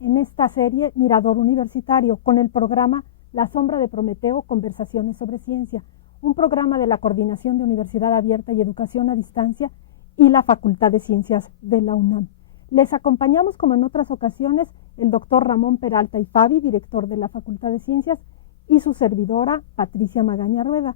En esta serie Mirador Universitario con el programa La Sombra de Prometeo, Conversaciones sobre Ciencia, un programa de la Coordinación de Universidad Abierta y Educación a Distancia y la Facultad de Ciencias de la UNAM. Les acompañamos, como en otras ocasiones, el doctor Ramón Peralta y Fabi, director de la Facultad de Ciencias, y su servidora Patricia Magaña Rueda.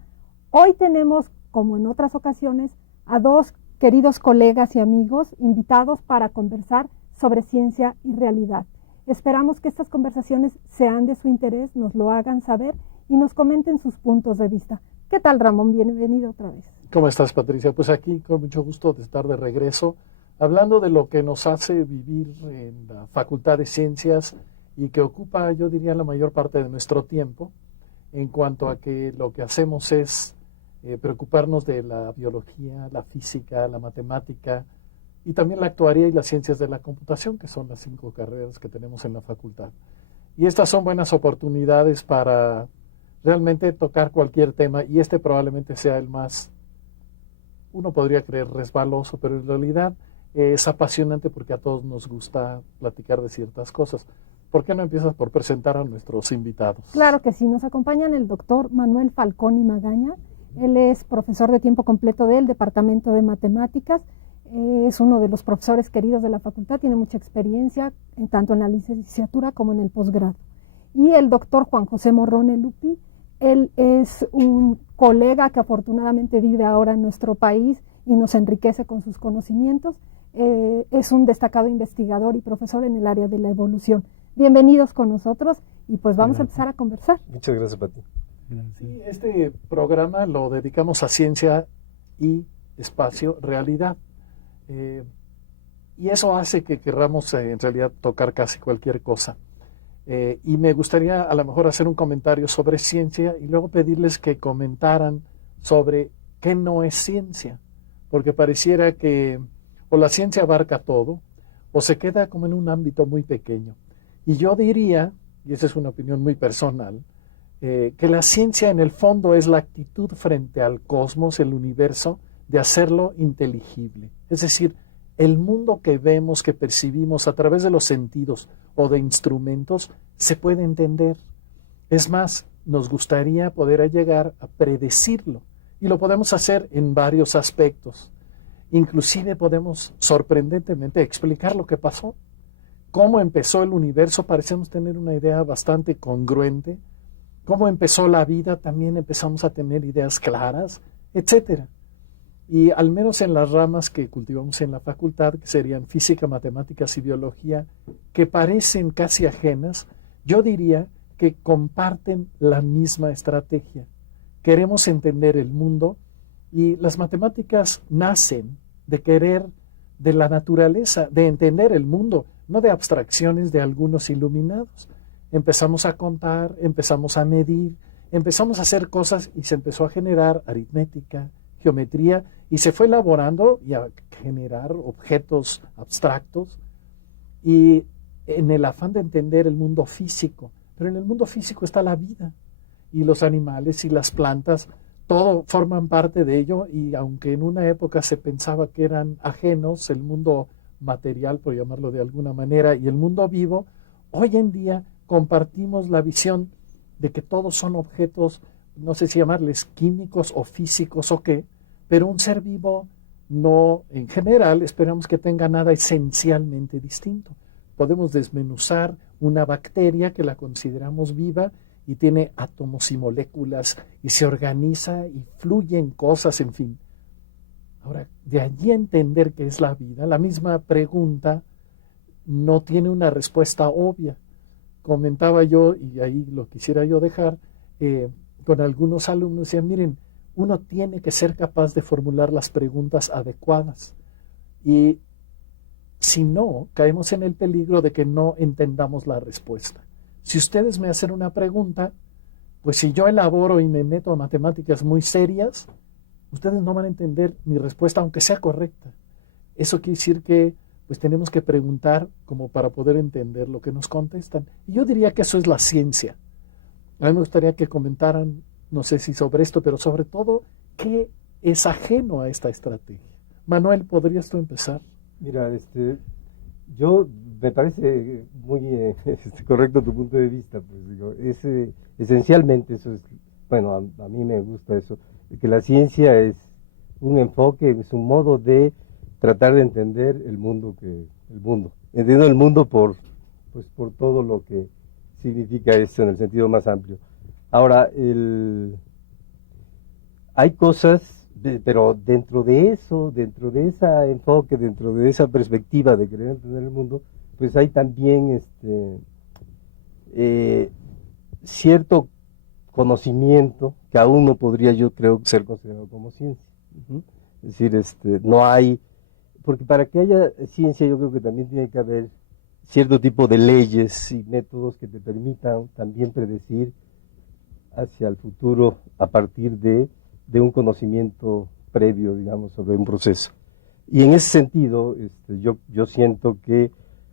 Hoy tenemos, como en otras ocasiones, a dos queridos colegas y amigos invitados para conversar sobre ciencia y realidad. Esperamos que estas conversaciones sean de su interés, nos lo hagan saber y nos comenten sus puntos de vista. ¿Qué tal, Ramón? Bienvenido otra vez. ¿Cómo estás, Patricia? Pues aquí con mucho gusto de estar de regreso, hablando de lo que nos hace vivir en la Facultad de Ciencias y que ocupa, yo diría, la mayor parte de nuestro tiempo, en cuanto a que lo que hacemos es preocuparnos de la biología, la física, la matemática, y también la actuaría y las ciencias de la computación, que son las 5 carreras que tenemos en la facultad. Y estas son buenas oportunidades para realmente tocar cualquier tema, y este probablemente sea el más, uno podría creer, resbaloso, pero en realidad es apasionante porque a todos nos gusta platicar de ciertas cosas. ¿Por qué no empiezas por presentar a nuestros invitados? Claro que sí, nos acompañan el doctor Manuel Falcón y Magaña. Él es profesor de tiempo completo del Departamento de Matemáticas. Es uno de los profesores queridos de la facultad, tiene mucha experiencia tanto en la licenciatura como en el posgrado. Y el doctor Juan José Morrone Lupi, él es un colega que afortunadamente vive ahora en nuestro país y nos enriquece con sus conocimientos. Es un destacado investigador y profesor en el área de la evolución. Bienvenidos con nosotros y pues vamos a empezar a conversar. Muchas gracias, Pati. Sí, este programa lo dedicamos a ciencia y espacio, realidad. Y eso hace que queramos en realidad tocar casi cualquier cosa. Y me gustaría a lo mejor hacer un comentario sobre ciencia y luego pedirles que comentaran sobre qué no es ciencia, porque pareciera que o la ciencia abarca todo o se queda como en un ámbito muy pequeño. Y yo diría, y esa es una opinión muy personal, que la ciencia en el fondo es la actitud frente al cosmos, el universo, de hacerlo inteligible. Es decir, el mundo que vemos, que percibimos a través de los sentidos o de instrumentos, se puede entender. Es más, nos gustaría poder llegar a predecirlo. Y lo podemos hacer en varios aspectos. Inclusive podemos sorprendentemente explicar lo que pasó. Cómo empezó el universo, parecemos tener una idea bastante congruente. Cómo empezó la vida, también empezamos a tener ideas claras, etcétera. Y al menos en las ramas que cultivamos en la facultad, que serían física, matemáticas y biología, que parecen casi ajenas, yo diría que comparten la misma estrategia. Queremos entender el mundo y las matemáticas nacen de querer de la naturaleza, de entender el mundo, no de abstracciones de algunos iluminados. Empezamos a contar, empezamos a medir, empezamos a hacer cosas y se empezó a generar aritmética, geometría, y se fue elaborando y a generar objetos abstractos y en el afán de entender el mundo físico. Pero en el mundo físico está la vida y los animales y las plantas, todo forman parte de ello, y aunque en una época se pensaba que eran ajenos, el mundo material, por llamarlo de alguna manera, y el mundo vivo, hoy en día compartimos la visión de que todos son objetos, no sé si llamarles químicos o físicos o qué, pero un ser vivo no, en general, esperamos que tenga nada esencialmente distinto. Podemos desmenuzar una bacteria que la consideramos viva y tiene átomos y moléculas y se organiza y fluyen cosas, en fin. Ahora, de allí a entender qué es la vida, la misma pregunta no tiene una respuesta obvia. Comentaba yo, y ahí lo quisiera yo dejar, con algunos alumnos, decían, miren, uno tiene que ser capaz de formular las preguntas adecuadas. Y si no, caemos en el peligro de que no entendamos la respuesta. Si ustedes me hacen una pregunta, pues si yo elaboro y me meto a matemáticas muy serias, ustedes no van a entender mi respuesta, aunque sea correcta. Eso quiere decir que pues tenemos que preguntar como para poder entender lo que nos contestan. Y yo diría que eso es la ciencia. A mí me gustaría que comentaran, no sé si sobre esto, pero sobre todo, ¿qué es ajeno a esta estrategia? Manuel, ¿podrías tú empezar? Mira, yo me parece muy correcto tu punto de vista, pues digo, esencialmente eso es, bueno, a mí me gusta eso, que la ciencia es un enfoque, es un modo de tratar de entender el mundo, entiendo el mundo por todo lo que significa esto en el sentido más amplio. Ahora, hay cosas, pero dentro de eso, dentro de ese enfoque, dentro de esa perspectiva de querer entender el mundo, pues hay también cierto conocimiento que aún no podría, yo creo, ser considerado como ciencia. Es decir, no hay, porque para que haya ciencia yo creo que también tiene que haber cierto tipo de leyes y métodos que te permitan también predecir hacia el futuro a partir de un conocimiento previo, digamos, sobre un proceso. Y en ese sentido, yo siento que,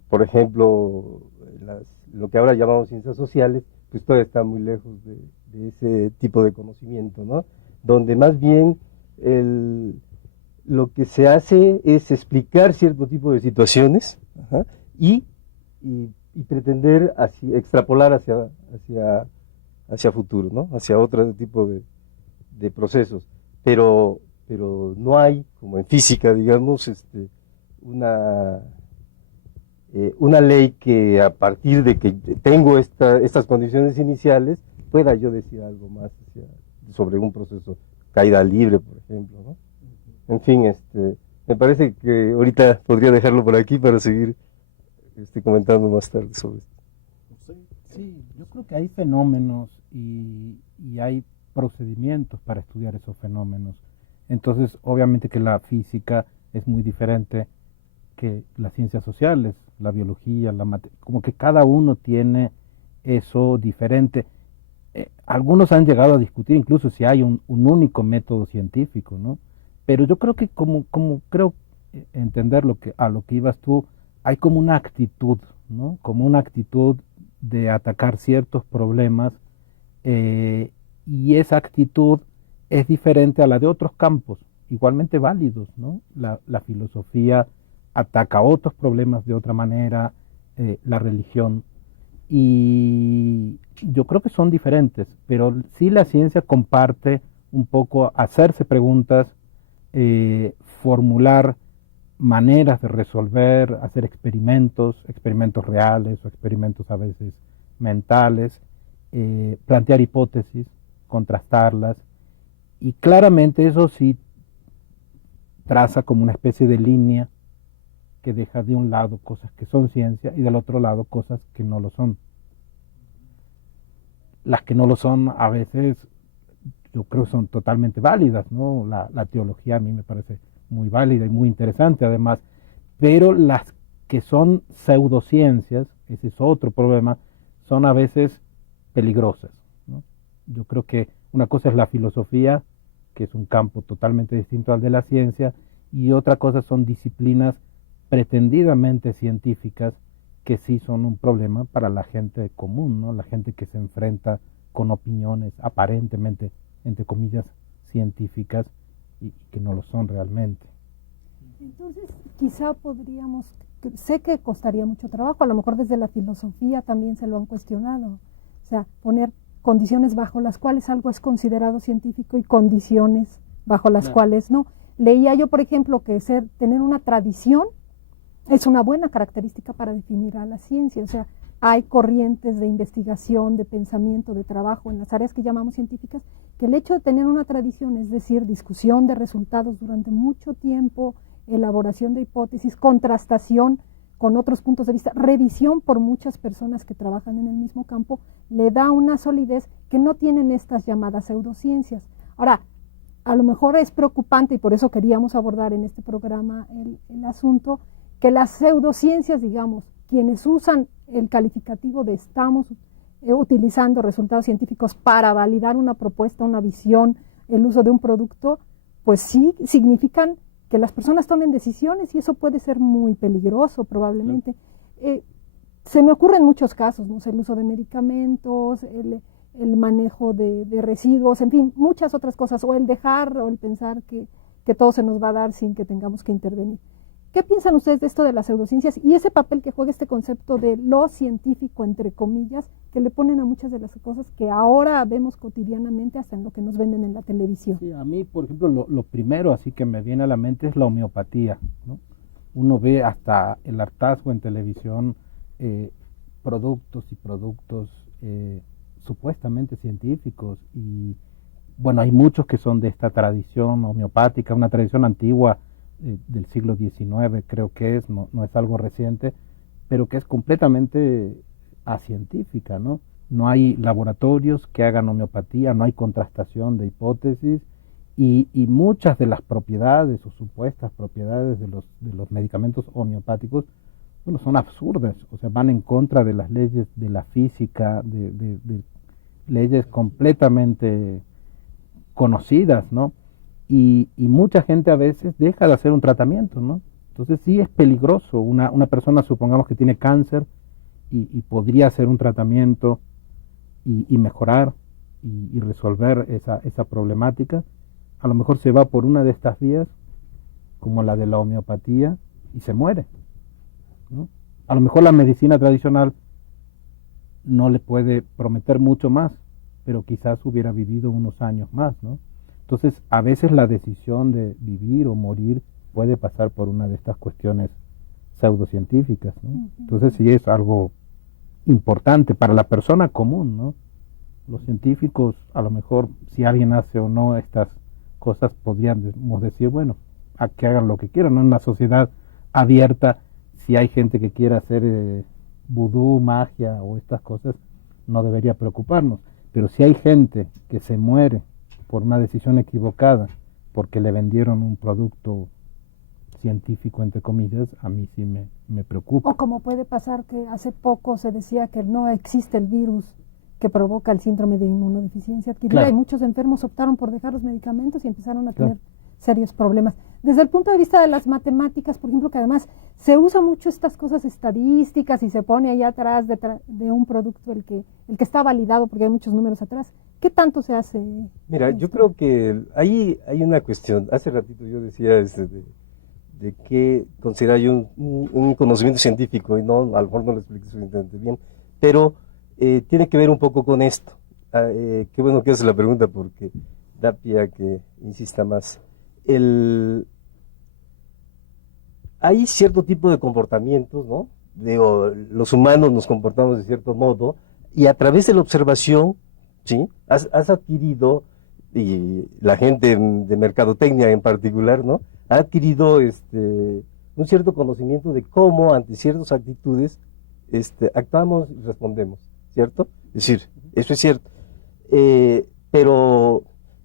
por ejemplo, lo que ahora llamamos ciencias sociales, pues todavía está muy lejos de ese tipo de conocimiento, ¿no? Donde más bien lo que se hace es explicar cierto tipo de situaciones, ajá, y pretender así extrapolar hacia futuro, ¿no? Hacia otro tipo de procesos, pero no hay, como en física, digamos, una ley que a partir de que tengo estas condiciones iniciales pueda yo decir algo más sobre un proceso, caída libre, por ejemplo, ¿no? En fin, me parece que ahorita podría dejarlo por aquí para seguir comentando más tarde sobre esto. Sí, yo creo que hay fenómenos y hay procedimientos para estudiar esos fenómenos. Entonces, obviamente que la física es muy diferente que las ciencias sociales, la biología, como que cada uno tiene eso diferente. Algunos han llegado a discutir incluso si hay un único método científico, ¿no? Pero yo creo que como creo entender a lo que ibas tú, hay como una actitud, ¿no? Como una actitud de atacar ciertos problemas, y esa actitud es diferente a la de otros campos, igualmente válidos, ¿no? La filosofía ataca otros problemas de otra manera, la religión, y yo creo que son diferentes, pero sí la ciencia comparte un poco hacerse preguntas, formular maneras de resolver, hacer experimentos reales o experimentos a veces mentales, plantear hipótesis, contrastarlas, y claramente eso sí traza como una especie de línea que deja de un lado cosas que son ciencia y del otro lado cosas que no lo son. Las que no lo son a veces yo creo que son totalmente válidas, ¿no? La teología a mí me parece muy válida y muy interesante además, pero las que son pseudociencias, ese es otro problema, son a veces peligrosas, ¿no? Yo creo que una cosa es la filosofía, que es un campo totalmente distinto al de la ciencia, y otra cosa son disciplinas pretendidamente científicas que sí son un problema para la gente común, ¿no? La gente que se enfrenta con opiniones aparentemente, entre comillas, científicas y que no lo son realmente. Entonces, quizá podríamos, sé que costaría mucho trabajo, a lo mejor desde la filosofía también se lo han cuestionado, o sea, poner condiciones bajo las cuales algo es considerado científico y condiciones bajo las cuales no. Leía yo, por ejemplo, que tener una tradición es una buena característica para definir a la ciencia, o sea, hay corrientes de investigación, de pensamiento, de trabajo en las áreas que llamamos científicas, que el hecho de tener una tradición, es decir, discusión de resultados durante mucho tiempo, elaboración de hipótesis, contrastación con otros puntos de vista, revisión por muchas personas que trabajan en el mismo campo, le da una solidez que no tienen estas llamadas pseudociencias. Ahora, a lo mejor es preocupante, y por eso queríamos abordar en este programa el asunto, que las pseudociencias, digamos, quienes usan el calificativo de estamos utilizando resultados científicos para validar una propuesta, una visión, el uso de un producto, pues sí significan que las personas tomen decisiones y eso puede ser muy peligroso probablemente. Se me ocurren muchos casos, ¿no? El uso de medicamentos, el manejo de residuos, en fin, muchas otras cosas, o el dejar o el pensar que todo se nos va a dar sin que tengamos que intervenir. ¿Qué piensan ustedes de esto de las pseudociencias y ese papel que juega este concepto de lo científico, entre comillas, que le ponen a muchas de las cosas que ahora vemos cotidianamente hasta en lo que nos venden en la televisión? Sí, a mí, por ejemplo, lo primero así que me viene a la mente es la homeopatía, ¿no? Uno ve hasta el hartazgo en televisión, productos supuestamente científicos, y bueno, hay muchos que son de esta tradición homeopática, una tradición antigua del siglo XIX, creo que es, no es algo reciente, pero que es completamente acientífica, ¿no? No hay laboratorios que hagan homeopatía, no hay contrastación de hipótesis, y muchas de las propiedades o supuestas propiedades de los medicamentos homeopáticos, bueno, son absurdas, o sea, van en contra de las leyes de la física, de leyes completamente conocidas, ¿no? Y mucha gente a veces deja de hacer un tratamiento, ¿no? Entonces sí es peligroso. Una persona, supongamos que tiene cáncer y podría hacer un tratamiento y mejorar y resolver esa problemática, a lo mejor se va por una de estas vías, como la de la homeopatía, y se muere, ¿no? A lo mejor la medicina tradicional no le puede prometer mucho más, pero quizás hubiera vivido unos años más, ¿no? Entonces, a veces la decisión de vivir o morir puede pasar por una de estas cuestiones pseudocientíficas, ¿no? Entonces, sí es algo importante para la persona común, ¿no? Los científicos, a lo mejor, si alguien hace o no estas cosas, podríamos decir, bueno, a que hagan lo que quieran, ¿no? En una sociedad abierta, si hay gente que quiera hacer vudú, magia o estas cosas, no debería preocuparnos. Pero si hay gente que se muere por una decisión equivocada, porque le vendieron un producto científico, entre comillas, a mí sí me preocupa. O como puede pasar que hace poco se decía que no existe el virus que provoca el síndrome de inmunodeficiencia adquirida, Claro. y muchos enfermos optaron por dejar los medicamentos y empezaron a tener serios problemas. Desde el punto de vista de las matemáticas, por ejemplo, que además se usa mucho estas cosas estadísticas y se pone ahí atrás de un producto el que está validado porque hay muchos números atrás. ¿Qué tanto se hace? Mira, yo creo que ahí hay una cuestión. Hace ratito yo decía de que considera yo un conocimiento científico, y no, a lo mejor no lo expliqué suficientemente bien, pero tiene que ver un poco con esto. Qué bueno que haces la pregunta porque da pie a que insista más. Hay cierto tipo de comportamientos, ¿no? Los humanos nos comportamos de cierto modo, y a través de la observación, ¿sí? Has adquirido, y la gente de mercadotecnia en particular, ¿no? Ha adquirido un cierto conocimiento de cómo ante ciertas actitudes actuamos y respondemos, ¿cierto? Es decir, eso es cierto.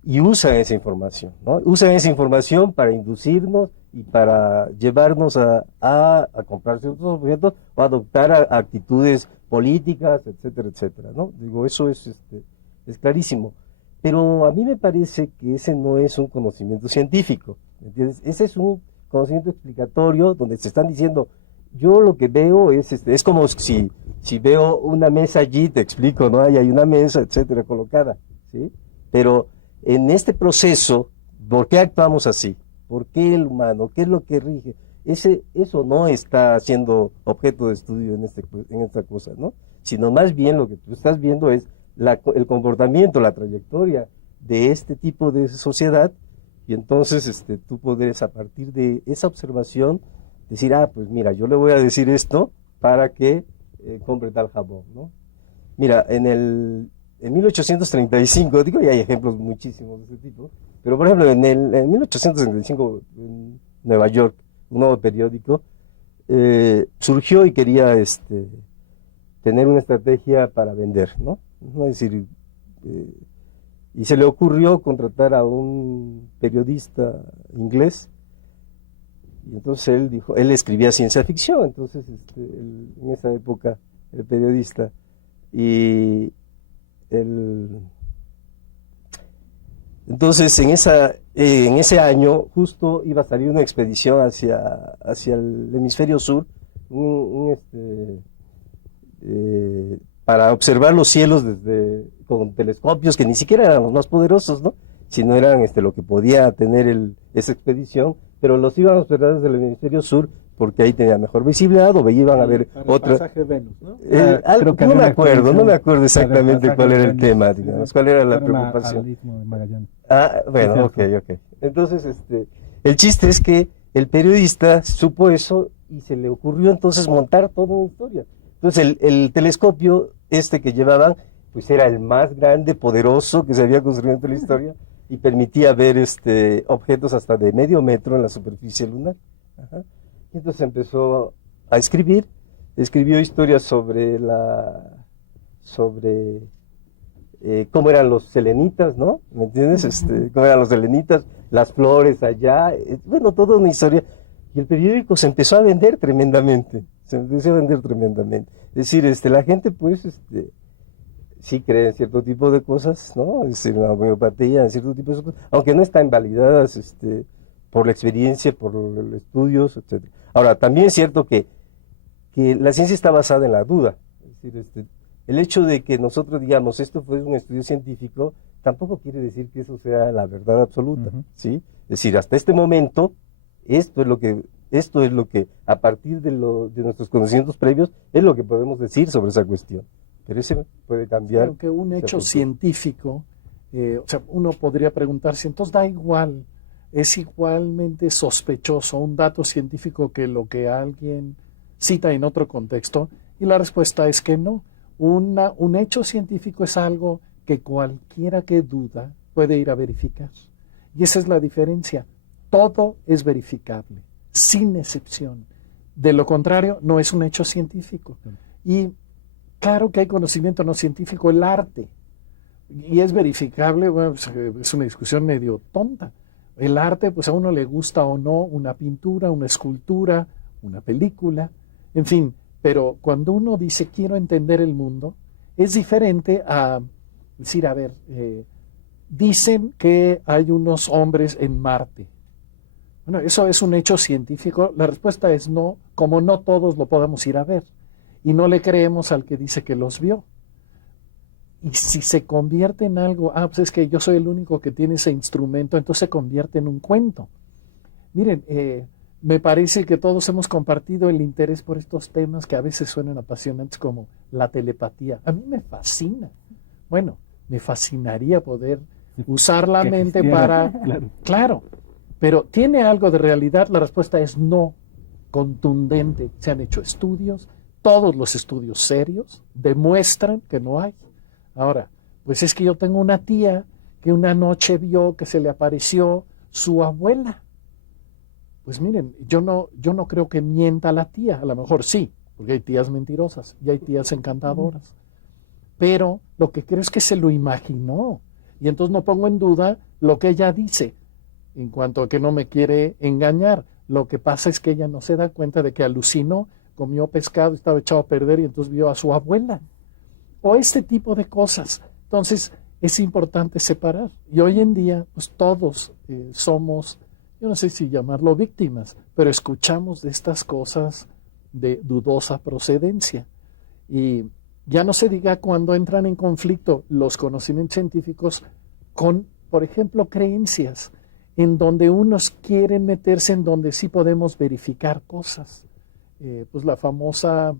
Y usan esa información, ¿no? Usan esa información para inducirnos y para llevarnos a comprar ciertos objetos o a adoptar actitudes políticas, etcétera, etcétera, ¿no? Digo, eso es clarísimo. Pero a mí me parece que ese no es un conocimiento científico, ¿me entiendes? Ese es un conocimiento explicatorio donde se están diciendo yo lo que veo es como si veo una mesa allí, te explico, ¿no? Ahí hay una mesa, etcétera, colocada, ¿sí? Pero en este proceso, ¿por qué actuamos así? ¿Por qué el humano? ¿Qué es lo que rige? Eso no está siendo objeto de estudio en esta cosa, ¿no? Sino más bien lo que tú estás viendo es el comportamiento, la trayectoria de este tipo de sociedad, y entonces tú podrías, a partir de esa observación, decir, pues mira, yo le voy a decir esto para que compre tal jabón, ¿no? Mira, en 1835, digo, y hay ejemplos muchísimos de ese tipo, pero por ejemplo, en 1835, en Nueva York, un nuevo periódico surgió y quería tener una estrategia para vender, ¿no? Es decir, y se le ocurrió contratar a un periodista inglés, y entonces él dijo, él escribía ciencia ficción, entonces en esa época el periodista, y entonces en ese año justo iba a salir una expedición hacia el hemisferio sur, para observar los cielos con telescopios que ni siquiera eran los más poderosos, ¿no? Sino eran lo que podía tener esa expedición, pero los iban a observar desde el hemisferio sur porque ahí tenía mejor visibilidad, o iban a ver otro pasaje de Venus, ¿no? Creo que no me acuerdo exactamente cuál era el tema, digamos, cuál era la preocupación. Al Istmo de Magallanes. Bueno, ok. Entonces, el chiste es que el periodista supo eso y se le ocurrió entonces montar toda una historia. Entonces, el telescopio que llevaban, pues era el más grande, poderoso que se había construido en toda la historia, y permitía ver objetos hasta de medio metro en la superficie lunar. Ajá. Y entonces empezó a escribió historias sobre cómo eran los selenitas, ¿no? ¿Me entiendes? Cómo eran los selenitas, las flores allá, bueno, toda una historia. Y el periódico se empezó a vender tremendamente, Es decir, la gente, pues, sí cree en cierto tipo de cosas, ¿no? En la homeopatía, en cierto tipo de cosas, aunque no están validadas por la experiencia, por los estudios, etc. Ahora, también es cierto que la ciencia está basada en la duda. Es decir, el hecho de que nosotros digamos esto fue un estudio científico, tampoco quiere decir que eso sea la verdad absoluta, ¿sí? Es decir, hasta este momento, esto es lo que a partir de nuestros conocimientos previos, es lo que podemos decir sobre esa cuestión. Pero ese puede cambiar. Creo que un hecho científico, o sea, uno podría preguntarse, entonces da igual, es igualmente sospechoso un dato científico que lo que alguien cita en otro contexto, y la respuesta es que no. Un hecho científico es algo que cualquiera que duda puede ir a verificar. Y esa es la diferencia. Todo es verificable, sin excepción. De lo contrario, no es un hecho científico. Y claro que hay conocimiento no científico, el arte. Y es verificable, bueno, pues, es una discusión medio tonta. El arte, pues a uno le gusta o no una pintura, una escultura, una película, en fin. Pero cuando uno dice quiero entender el mundo, es diferente a decir, a ver, dicen que hay unos hombres en Marte. Bueno, ¿eso es un hecho científico? La respuesta es no, como no todos lo podemos ir a ver. Y no le creemos al que dice que los vio. Y si se convierte en algo, pues es que yo soy el único que tiene ese instrumento, entonces se convierte en un cuento. Miren, me parece que todos hemos compartido el interés por estos temas que a veces suenan apasionantes como la telepatía. A mí me fascina. Bueno, me fascinaría poder usar la mente para... Claro, pero ¿tiene algo de realidad? La respuesta es no, contundente. Se han hecho estudios, todos los estudios serios demuestran que no hay. Ahora, pues es que yo tengo una tía que una noche vio que se le apareció su abuela. Pues miren, yo no creo que mienta la tía, a lo mejor sí, porque hay tías mentirosas y hay tías encantadoras. Pero lo que creo es que se lo imaginó. Y entonces no pongo en duda lo que ella dice, en cuanto a que no me quiere engañar. Lo que pasa es que ella no se da cuenta de que alucinó, comió pescado, estaba echado a perder y entonces vio a su abuela. O este tipo de cosas. Entonces es importante separar. Y hoy en día, pues todos somos, yo no sé si llamarlo víctimas, pero escuchamos de estas cosas de dudosa procedencia. Y ya no se diga cuando entran en conflicto los conocimientos científicos con, por ejemplo, creencias, en donde unos quieren meterse en donde sí podemos verificar cosas. Pues la famosa,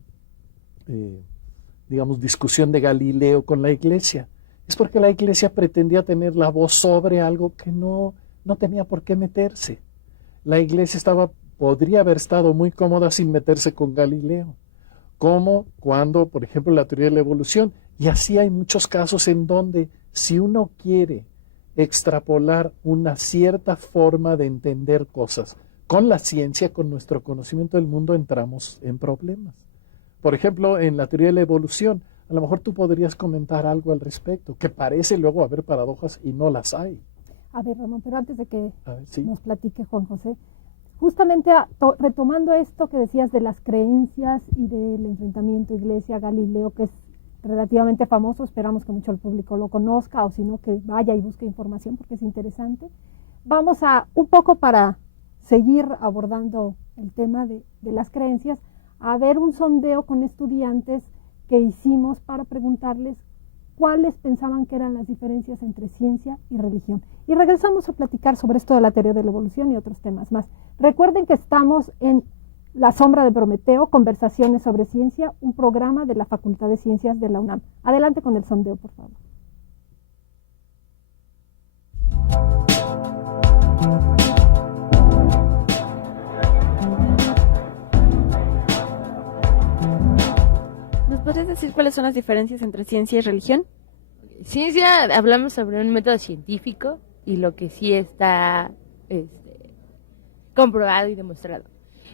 digamos, discusión de Galileo con la Iglesia. Es porque la Iglesia pretendía tener la voz sobre algo que no tenía por qué meterse. La Iglesia podría haber estado muy cómoda sin meterse con Galileo, como cuando, por ejemplo, la teoría de la evolución, y así hay muchos casos en donde si uno quiere extrapolar una cierta forma de entender cosas con la ciencia, con nuestro conocimiento del mundo, entramos en problemas. Por ejemplo, en la teoría de la evolución, a lo mejor tú podrías comentar algo al respecto, que parece luego haber paradojas y no las hay. A ver, Ramón, pero antes de que ¿Sí? nos platique Juan José, justamente retomando esto que decías de las creencias y del enfrentamiento Iglesia-Galileo, que es relativamente famoso, esperamos que mucho el público lo conozca, o si no, que vaya y busque información porque es interesante. Vamos a, un poco para seguir abordando el tema de las creencias, a ver un sondeo con estudiantes que hicimos para preguntarles cuáles pensaban que eran las diferencias entre ciencia y religión. Y regresamos a platicar sobre esto de la teoría de la evolución y otros temas más. Recuerden que estamos en La Sombra de Prometeo, Conversaciones sobre Ciencia, un programa de la Facultad de Ciencias de la UNAM. Adelante con el sondeo, por favor. ¿Nos podrías decir cuáles son las diferencias entre ciencia y religión? Ciencia, hablamos sobre un método científico y lo que sí está comprobado y demostrado.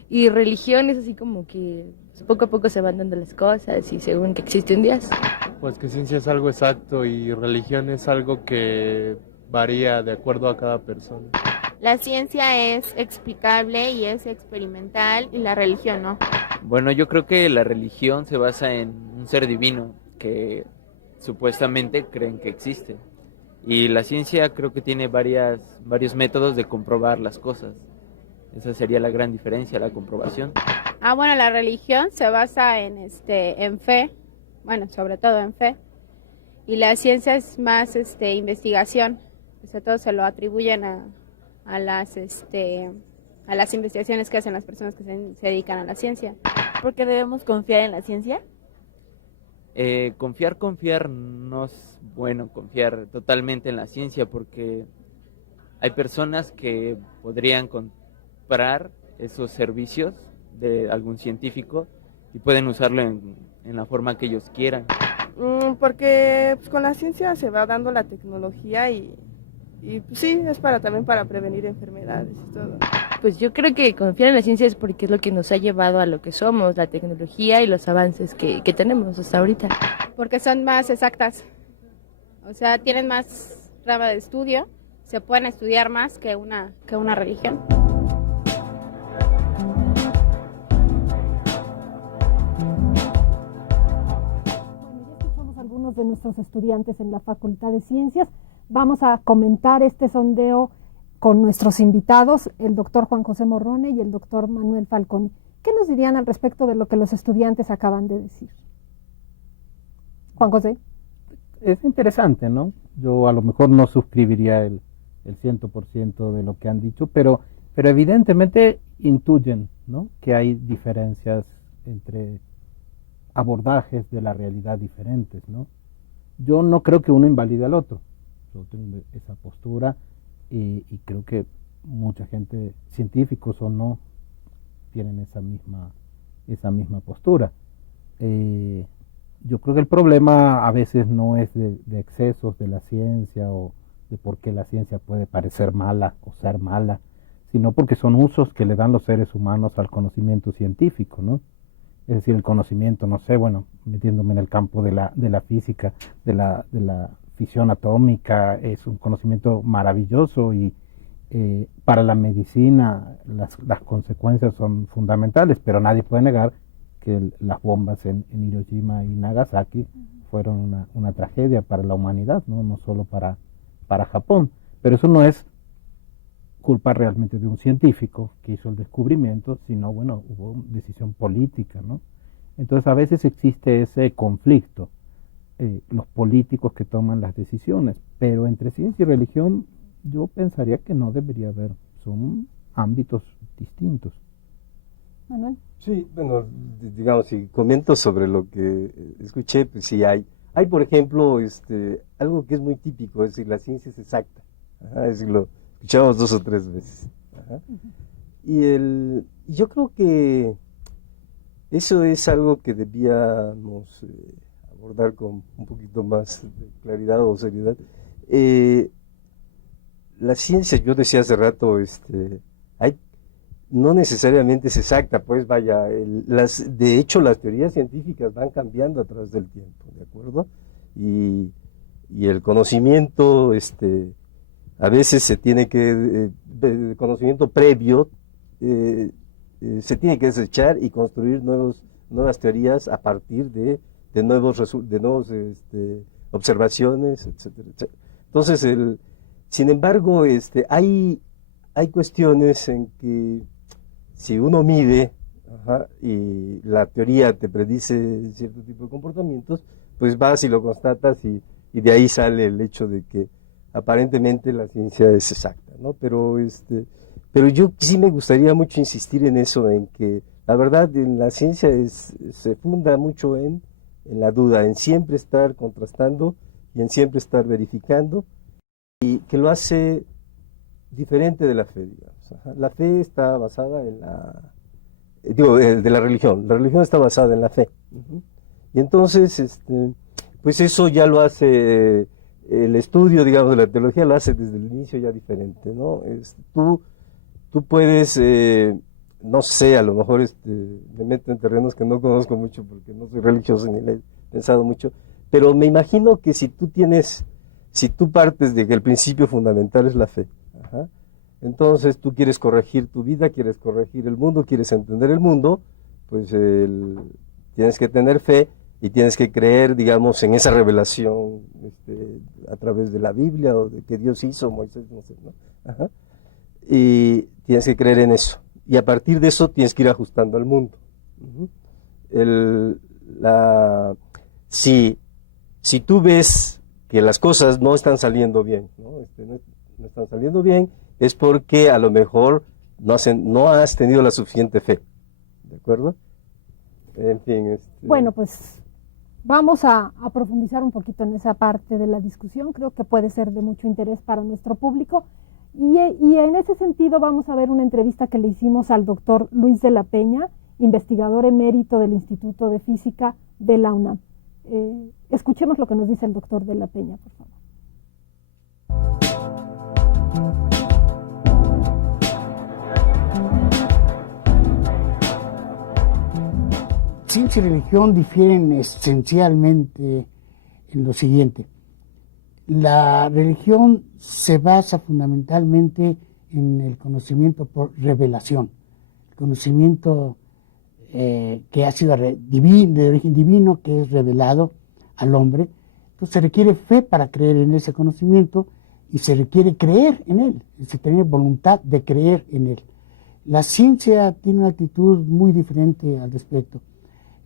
Y religión es así como que poco a poco se van dando las cosas y según que existe un Dios. Pues que ciencia es algo exacto y religión es algo que varía de acuerdo a cada persona. La ciencia es explicable y es experimental y la religión no. Bueno, yo creo que la religión se basa en un ser divino que supuestamente creen que existe. Y la ciencia creo que tiene varios métodos de comprobar las cosas. Esa sería la gran diferencia, la comprobación. Bueno, la religión se basa en fe, bueno, sobre todo en fe. Y la ciencia es más investigación. O sea, todo se lo atribuyen a las investigaciones que hacen las personas que se dedican a la ciencia. ¿Por qué debemos confiar en la ciencia? Confiar no es bueno, confiar totalmente en la ciencia, porque hay personas que podrían comprar esos servicios de algún científico y pueden usarlo en la forma que ellos quieran. Porque pues, con la ciencia se va dando la tecnología y pues, sí, es también para prevenir enfermedades y todo. Pues yo creo que confiar en la ciencia es porque es lo que nos ha llevado a lo que somos, la tecnología y los avances que tenemos hasta ahorita. Porque son más exactas, o sea, tienen más rama de estudio, se pueden estudiar más que una religión. Bueno, ya escuchamos a algunos de nuestros estudiantes en la Facultad de Ciencias. Vamos a comentar este sondeo con nuestros invitados, el doctor Juan José Morrone y el doctor Manuel Falconi. ¿Qué nos dirían al respecto de lo que los estudiantes acaban de decir? Juan José. Es interesante, ¿no? Yo a lo mejor no suscribiría el 100% de lo que han dicho, pero evidentemente intuyen, ¿no?, que hay diferencias entre abordajes de la realidad diferentes, ¿no? Yo no creo que uno invalide al otro. Yo tengo esa postura. Y creo que mucha gente, científicos o no, tienen esa misma postura. Yo creo que el problema a veces no es de excesos de la ciencia o de por qué la ciencia puede parecer mala o ser mala, sino porque son usos que le dan los seres humanos al conocimiento científico, ¿no? Es decir, el conocimiento, no sé, bueno, metiéndome en el campo de la física, de la fisión atómica, es un conocimiento maravilloso y para la medicina las consecuencias son fundamentales, pero nadie puede negar que las bombas en Hiroshima y Nagasaki fueron una tragedia para la humanidad, no solo para Japón, pero eso no es culpa realmente de un científico que hizo el descubrimiento, sino, bueno, hubo decisión política, ¿no? Entonces a veces existe ese conflicto, los políticos que toman las decisiones, pero entre ciencia y religión yo pensaría que no debería haber, son ámbitos distintos. Manuel. Sí, bueno, digamos, si comento sobre lo que escuché, pues sí hay. Hay, por ejemplo, algo que es muy típico, es decir, la ciencia es exacta. Ajá, es decir, lo escuchamos 2 o 3 veces. Ajá. Y yo creo que eso es algo que debíamos abordar con un poquito más de claridad o seriedad. La ciencia, yo decía hace rato, no necesariamente es exacta, pues vaya, de hecho las teorías científicas van cambiando a través del tiempo, ¿de acuerdo? Y el conocimiento, a veces se tiene que, el conocimiento previo, se tiene que desechar y construir nuevas teorías a partir de nuevos observaciones, etcétera, etcétera. Entonces, sin embargo, hay cuestiones en que si uno mide y la teoría te predice cierto tipo de comportamientos, pues vas y lo constatas y de ahí sale el hecho de que aparentemente la ciencia es exacta, ¿no? Pero yo sí me gustaría mucho insistir en eso, en que la verdad en la ciencia se funda mucho en la duda, en siempre estar contrastando y en siempre estar verificando, y que lo hace diferente de la fe, digamos. La fe está basada en de la religión está basada en la fe. Y entonces, pues eso ya lo hace, el estudio, digamos, de la teología lo hace desde el inicio ya diferente, ¿no? Tú puedes, no sé, a lo mejor me meto en terrenos que no conozco mucho porque no soy religioso ni le he pensado mucho, pero me imagino que si tú partes de que el principio fundamental es la fe, entonces tú quieres corregir tu vida, quieres corregir el mundo, quieres entender el mundo, pues tienes que tener fe y tienes que creer, digamos, en esa revelación a través de la Biblia o de que Dios hizo, Moisés, no sé, ¿no? Y tienes que creer en eso. Y a partir de eso tienes que ir ajustando al mundo. Si tú ves que las cosas no están saliendo bien, no están saliendo bien, es porque a lo mejor no has tenido la suficiente fe, ¿de acuerdo? En fin, Bueno, pues vamos a profundizar un poquito en esa parte de la discusión, creo que puede ser de mucho interés para nuestro público, y en ese sentido vamos a ver una entrevista que le hicimos al doctor Luis de la Peña, investigador emérito del Instituto de Física de la UNAM. Escuchemos lo que nos dice el doctor de la Peña, por favor. Ciencia y religión difieren esencialmente en lo siguiente. La religión se basa fundamentalmente en el conocimiento por revelación, el conocimiento que ha sido de origen divino, que es revelado al hombre. Entonces se requiere fe para creer en ese conocimiento y se requiere creer en él, es decir, tener voluntad de creer en él. La ciencia tiene una actitud muy diferente al respecto.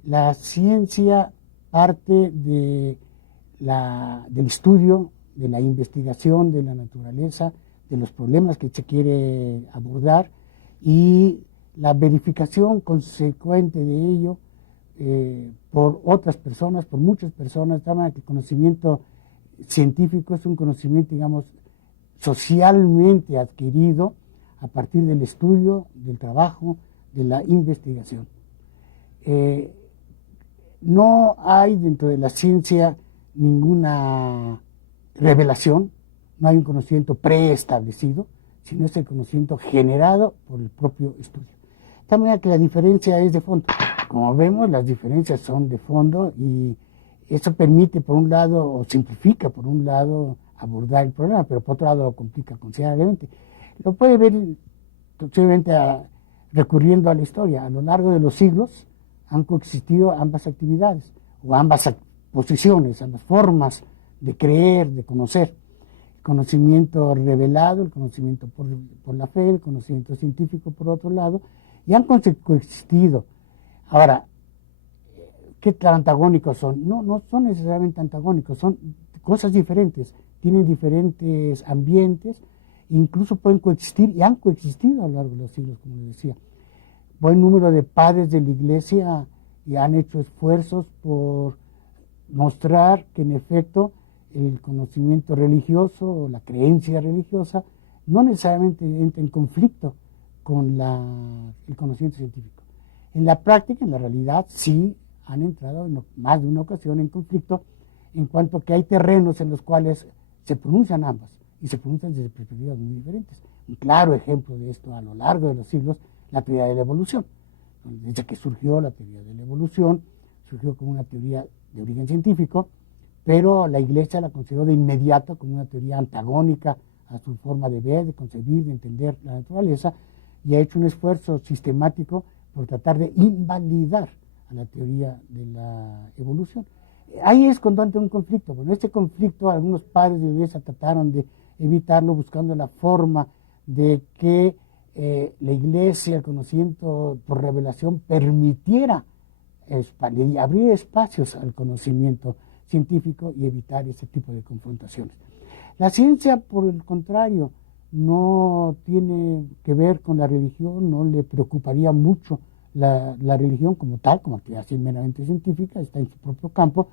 La ciencia parte del estudio, de la investigación de la naturaleza, de los problemas que se quiere abordar y la verificación consecuente de ello por otras personas, por muchas personas. De manera que el conocimiento científico es un conocimiento, digamos, socialmente adquirido a partir del estudio, del trabajo, de la investigación. No hay dentro de la ciencia ninguna revelación, no hay un conocimiento preestablecido, sino es el conocimiento generado por el propio estudio. De tal manera que la diferencia es de fondo. Como vemos, las diferencias son de fondo y eso permite, por un lado, o simplifica, por un lado, abordar el problema, pero por otro lado lo complica considerablemente. Lo puede ver posiblemente recurriendo a la historia. A lo largo de los siglos han coexistido ambas actividades, o ambas posiciones, ambas formas de creer, de conocer. El conocimiento revelado, el conocimiento por la fe, el conocimiento científico por otro lado, y han coexistido. Ahora, ¿qué tan antagónicos son? No son necesariamente antagónicos, son cosas diferentes, tienen diferentes ambientes, incluso pueden coexistir y han coexistido a lo largo de los siglos, como les decía. Buen número de padres de la Iglesia y han hecho esfuerzos por mostrar que en efecto el conocimiento religioso o la creencia religiosa no necesariamente entra en conflicto con el conocimiento científico. En la práctica, en la realidad, sí han entrado en más de una ocasión en conflicto en cuanto a que hay terrenos en los cuales se pronuncian ambas y se pronuncian desde perspectivas muy diferentes. Un claro ejemplo de esto a lo largo de los siglos, la teoría de la evolución. Desde que surgió la teoría de la evolución, surgió como una teoría de origen científico, pero la Iglesia la consideró de inmediato como una teoría antagónica a su forma de ver, de concebir, de entender la naturaleza, y ha hecho un esfuerzo sistemático por tratar de invalidar a la teoría de la evolución. Ahí es cuando entra un conflicto. Bueno, este conflicto algunos padres de la Iglesia trataron de evitarlo buscando la forma de que la Iglesia, el conocimiento por revelación, permitiera abrir espacios al conocimiento científico y evitar ese tipo de confrontaciones. La ciencia, por el contrario, no tiene que ver con la religión, no le preocuparía mucho la religión como tal, como actividad meramente científica, está en su propio campo,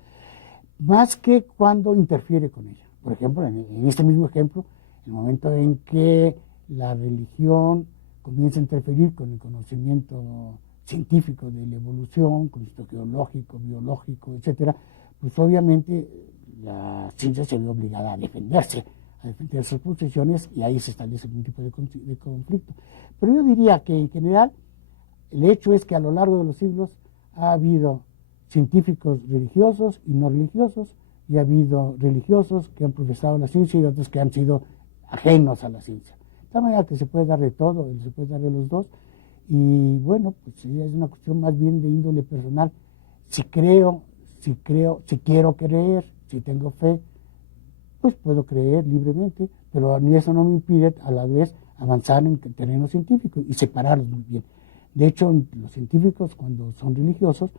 más que cuando interfiere con ella. Por ejemplo, en este mismo ejemplo, el momento en que la religión comienza a interferir con el conocimiento científico de la evolución, conocimiento geológico, biológico, etcétera, pues obviamente la ciencia se ve obligada a defender sus posiciones y ahí se establece un tipo de conflicto. Pero yo diría que en general el hecho es que a lo largo de los siglos ha habido científicos religiosos y no religiosos, y ha habido religiosos que han profesado la ciencia y otros que han sido ajenos a la ciencia. De tal manera que se puede dar de todo, se puede dar de los dos, y bueno, pues es una cuestión más bien de índole personal. Si quiero creer, si tengo fe, pues puedo creer libremente, pero eso no me impide a la vez avanzar en el terreno científico y separarlos muy bien. De hecho, los científicos, cuando son religiosos,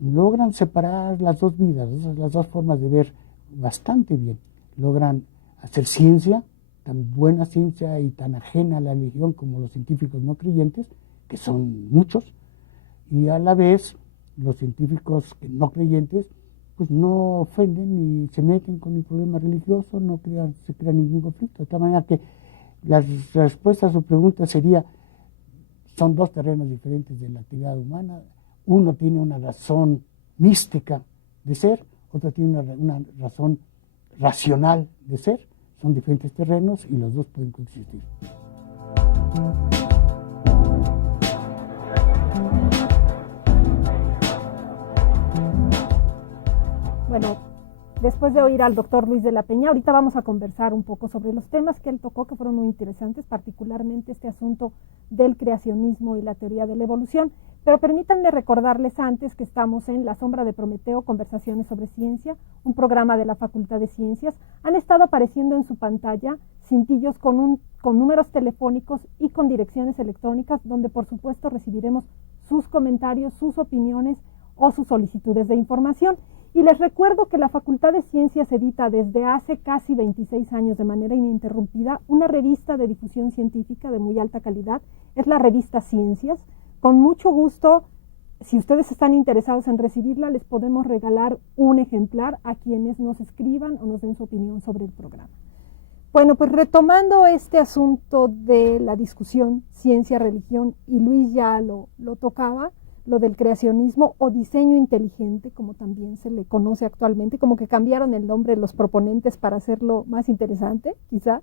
logran separar las dos vidas, las dos formas de ver bastante bien. Logran hacer ciencia, tan buena ciencia y tan ajena a la religión como los científicos no creyentes, que son muchos, y a la vez los científicos no creyentes pues no ofenden ni se meten con el problema religioso, no se crea ningún conflicto. De tal manera que la respuesta a su pregunta sería, son dos terrenos diferentes de la actividad humana. Uno tiene una razón mística de ser, otro tiene una razón racional de ser. Son diferentes terrenos y los dos pueden coexistir. Bueno, después de oír al doctor Luis de la Peña, ahorita vamos a conversar un poco sobre los temas que él tocó, que fueron muy interesantes, particularmente este asunto del creacionismo y la teoría de la evolución. Pero permítanme recordarles antes que estamos en La Sombra de Prometeo, Conversaciones sobre Ciencia, un programa de la Facultad de Ciencias. Han estado apareciendo en su pantalla cintillos con números telefónicos y con direcciones electrónicas, donde por supuesto recibiremos sus comentarios, sus opiniones o sus solicitudes de información. Y les recuerdo que la Facultad de Ciencias edita desde hace casi 26 años de manera ininterrumpida una revista de difusión científica de muy alta calidad, es la revista Ciencias. Con mucho gusto, si ustedes están interesados en recibirla, les podemos regalar un ejemplar a quienes nos escriban o nos den su opinión sobre el programa. Bueno, pues retomando este asunto de la discusión ciencia-religión, y Luis ya lo tocaba, lo del creacionismo o diseño inteligente, como también se le conoce actualmente, como que cambiaron el nombre los proponentes para hacerlo más interesante, quizá.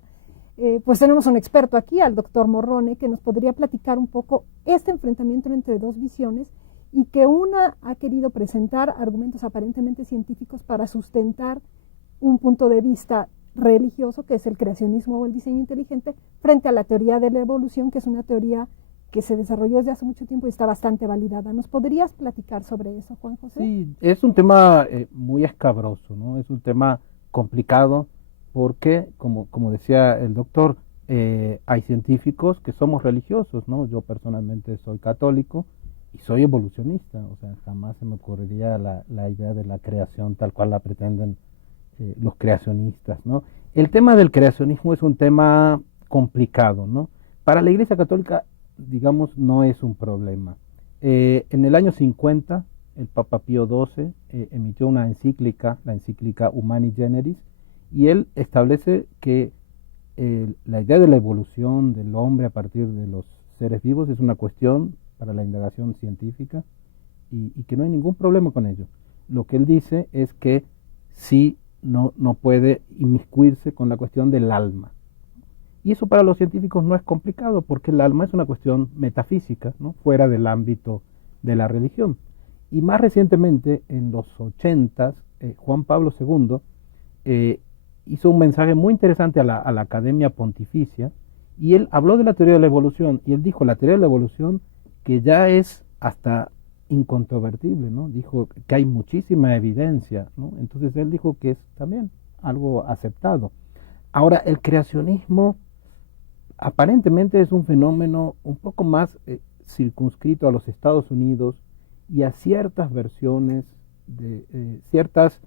Pues tenemos un experto aquí, al doctor Morrone, que nos podría platicar un poco este enfrentamiento entre dos visiones y que una ha querido presentar argumentos aparentemente científicos para sustentar un punto de vista religioso, que es el creacionismo o el diseño inteligente, frente a la teoría de la evolución, que es una teoría que se desarrolló desde hace mucho tiempo y está bastante validada. ¿Nos podrías platicar sobre eso, Juan José? Sí, es un tema muy escabroso, ¿no? Es un tema complicado porque, como decía el doctor, hay científicos que somos religiosos, ¿no? Yo personalmente soy católico y soy evolucionista, o sea, jamás se me ocurriría la idea de la creación tal cual la pretenden los creacionistas, ¿no? El tema del creacionismo es un tema complicado, ¿no? Para la Iglesia Católica, digamos, no es un problema. En el año 50, el Papa Pío XII emitió una encíclica, la encíclica Humani Generis, y él establece que la idea de la evolución del hombre a partir de los seres vivos es una cuestión para la indagación científica y que no hay ningún problema con ello. Lo que él dice es que sí no puede inmiscuirse con la cuestión del alma. Y eso para los científicos no es complicado porque el alma es una cuestión metafísica, ¿no? Fuera del ámbito de la religión. Y más recientemente, en los 80, Juan Pablo II hizo un mensaje muy interesante a la Academia Pontificia y él habló de la teoría de la evolución y él dijo la teoría de la evolución que ya es hasta incontrovertible, ¿no? Dijo que hay muchísima evidencia, ¿no? Entonces él dijo que es también algo aceptado. Ahora, el creacionismo aparentemente es un fenómeno un poco más circunscrito a los Estados Unidos y a ciertas versiones de ciertas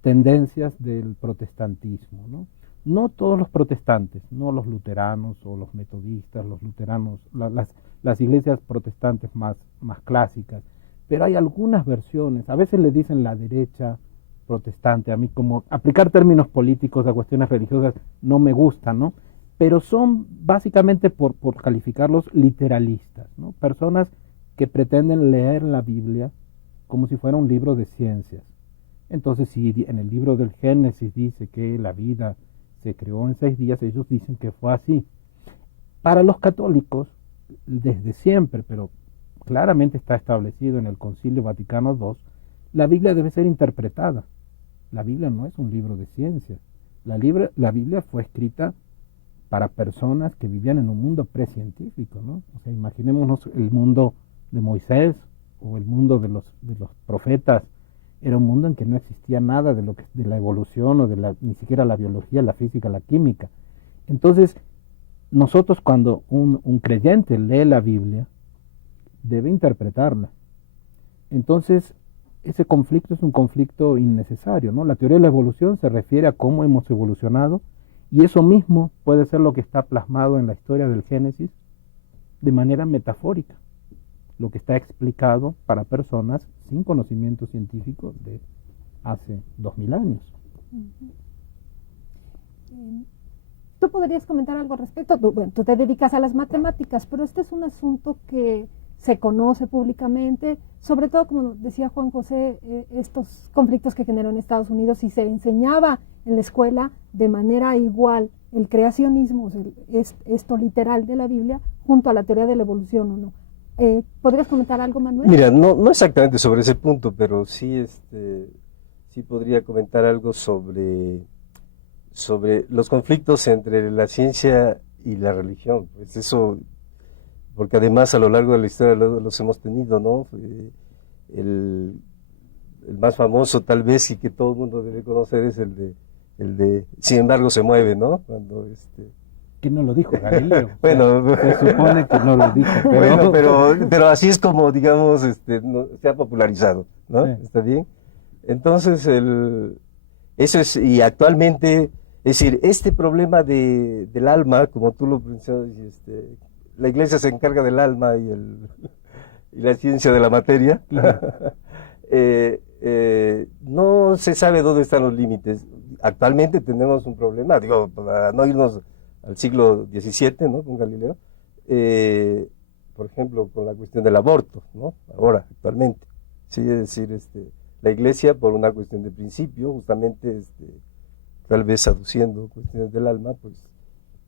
tendencias del protestantismo, ¿no? No todos los protestantes, no los luteranos o los metodistas, los luteranos, las iglesias protestantes más clásicas, pero hay algunas versiones, a veces le dicen la derecha protestante, a mí como aplicar términos políticos a cuestiones religiosas no me gusta, ¿no? Pero son básicamente por calificarlos literalistas, ¿no? Personas que pretenden leer la Biblia como si fuera un libro de ciencias. Entonces, si en el libro del Génesis dice que la vida se creó en 6 días, ellos dicen que fue así. Para los católicos, desde siempre, pero claramente está establecido en el Concilio Vaticano II, la Biblia debe ser interpretada. La Biblia no es un libro de ciencias. La Biblia fue escrita para personas que vivían en un mundo precientífico, ¿no? O sea, imaginémonos el mundo de Moisés o el mundo de los profetas. Era un mundo en que no existía nada de la evolución o ni siquiera la biología, la física, la química. Entonces, nosotros cuando un creyente lee la Biblia, debe interpretarla. Entonces, ese conflicto es un conflicto innecesario, ¿no? La teoría de la evolución se refiere a cómo hemos evolucionado y eso mismo puede ser lo que está plasmado en la historia del Génesis de manera metafórica, lo que está explicado para personas sin conocimiento científico de hace 2000 años. ¿Tú podrías comentar algo al respecto? Tú te dedicas a las matemáticas, pero este es un asunto que se conoce públicamente, sobre todo, como decía Juan José, estos conflictos que generó en Estados Unidos, y se enseñaba en la escuela de manera igual el creacionismo, o sea, esto literal de la Biblia, junto a la teoría de la evolución, ¿o no? ¿Podrías comentar algo, Manuel? Mira, no exactamente sobre ese punto, pero sí, sí podría comentar algo sobre los conflictos entre la ciencia y la religión. Pues eso, porque además a lo largo de la historia los hemos tenido, ¿no? El más famoso tal vez y que todo el mundo debe conocer es el de sin embargo se mueve, ¿no? Cuando ¿Quién no lo dijo? Galileo. Bueno, se supone que no lo dijo. Pero así es como, digamos, se ha popularizado, ¿no? Sí. ¿Está bien? Entonces, eso es, y actualmente, es decir, este problema del alma, como tú lo mencionas, la Iglesia se encarga del alma y la ciencia de la materia, no se sabe dónde están los límites. Actualmente tenemos un problema, digo, para no irnos al siglo XVII, ¿no? Con Galileo, por ejemplo, con la cuestión del aborto, ¿no? Ahora, actualmente. Sí, es decir, la Iglesia, por una cuestión de principio, justamente, tal vez aduciendo cuestiones del alma, pues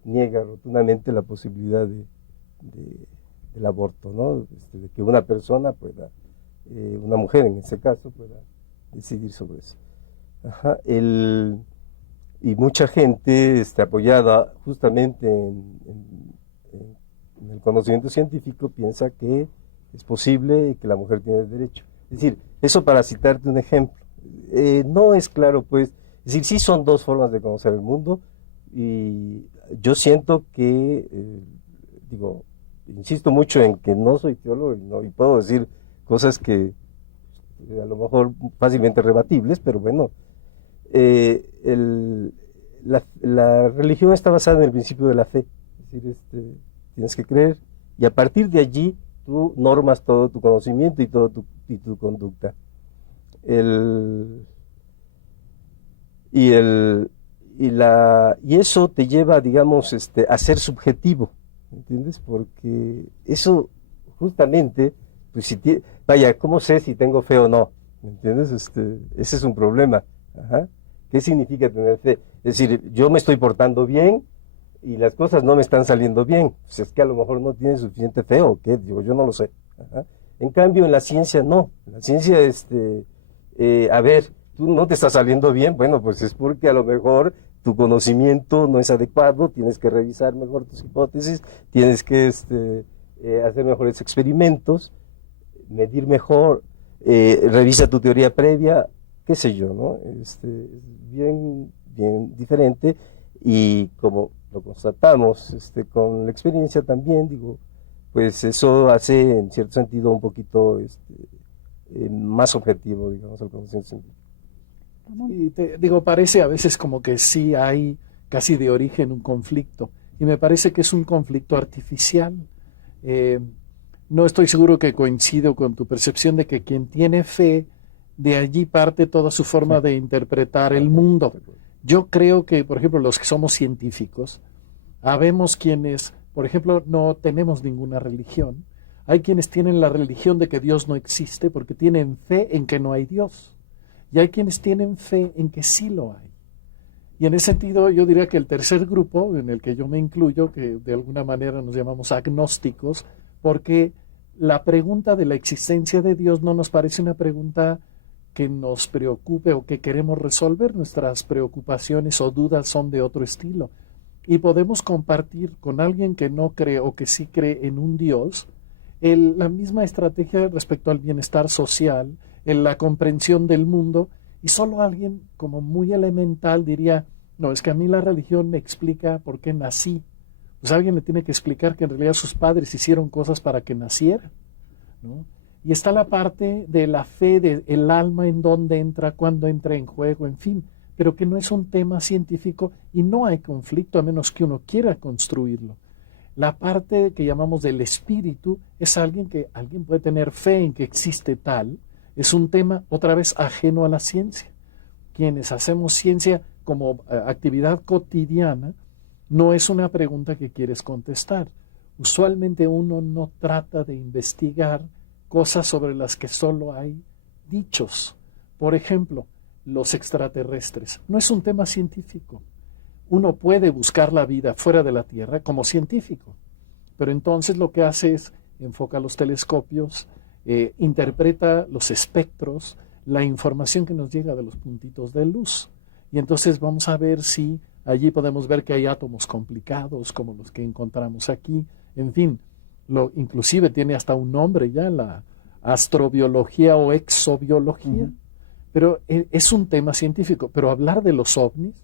niega rotundamente la posibilidad del aborto, ¿no? De que una persona pueda, una mujer en ese caso, pueda decidir sobre eso. Ajá, y mucha gente apoyada justamente en el conocimiento científico piensa que es posible y que la mujer tiene derecho. Es decir, eso para citarte un ejemplo. No es claro, pues, es Es decir, sí son dos formas de conocer el mundo, y yo siento que, insisto mucho en que no soy teólogo y puedo decir cosas que a lo mejor fácilmente rebatibles, pero bueno, la religión está basada en el principio de la fe, es decir, tienes que creer, y a partir de allí tú normas todo tu conocimiento y tu conducta. Y eso te lleva, digamos, a ser subjetivo, ¿entiendes? Porque eso justamente, pues vaya, ¿cómo sé si tengo fe o no? ¿Entiendes? Ese es un problema. Ajá. ¿Qué significa tener fe? Es decir, yo me estoy portando bien y las cosas no me están saliendo bien. Pues es que a lo mejor no tienes suficiente fe o qué, digo, yo no lo sé. Ajá. En cambio, en la ciencia no. En la ciencia, a ver, tú no te está saliendo bien, bueno, pues es porque a lo mejor tu conocimiento no es adecuado, tienes que revisar mejor tus hipótesis, tienes que hacer mejores experimentos, medir mejor, revisa tu teoría previa, qué sé yo, ¿no? Bien diferente, y como lo constatamos con la experiencia también, digo, pues eso hace en cierto sentido un poquito más objetivo, digamos, el conocimiento científico. Y parece a veces como que sí hay casi de origen un conflicto, y me parece que es un conflicto artificial. No estoy seguro que coincido con tu percepción de que quien tiene fe, de allí parte toda su forma de interpretar el mundo. Yo creo que, por ejemplo, los que somos científicos, habemos quienes, por ejemplo, no tenemos ninguna religión. Hay quienes tienen la religión de que Dios no existe porque tienen fe en que no hay Dios. Y hay quienes tienen fe en que sí lo hay. Y en ese sentido yo diría que el tercer grupo, en el que yo me incluyo, que de alguna manera nos llamamos agnósticos, porque la pregunta de la existencia de Dios no nos parece una pregunta que nos preocupe o que queremos resolver. Nuestras preocupaciones o dudas son de otro estilo. Y podemos compartir con alguien que no cree o que sí cree en un Dios la misma estrategia respecto al bienestar social, en la comprensión del mundo, y solo alguien como muy elemental diría, no, es que a mí la religión me explica por qué nací. Pues alguien le tiene que explicar que en realidad sus padres hicieron cosas para que naciera, ¿no? Y está la parte de la fe, del alma, en dónde entra, cuándo entra en juego, en fin, pero que no es un tema científico y no hay conflicto a menos que uno quiera construirlo. La parte que llamamos del espíritu es alguien puede tener fe en que existe tal. Es un tema, otra vez, ajeno a la ciencia. Quienes hacemos ciencia como actividad cotidiana, no es una pregunta que quieres contestar. Usualmente uno no trata de investigar cosas sobre las que solo hay dichos. Por ejemplo, los extraterrestres. No es un tema científico. Uno puede buscar la vida fuera de la Tierra como científico, pero entonces lo que hace es enfoca los telescopios, interpreta los espectros, la información que nos llega de los puntitos de luz. Y entonces vamos a ver si allí podemos ver que hay átomos complicados como los que encontramos aquí. En fin, inclusive tiene hasta un nombre ya, la astrobiología o exobiología. Pero es un tema científico. Pero hablar de los ovnis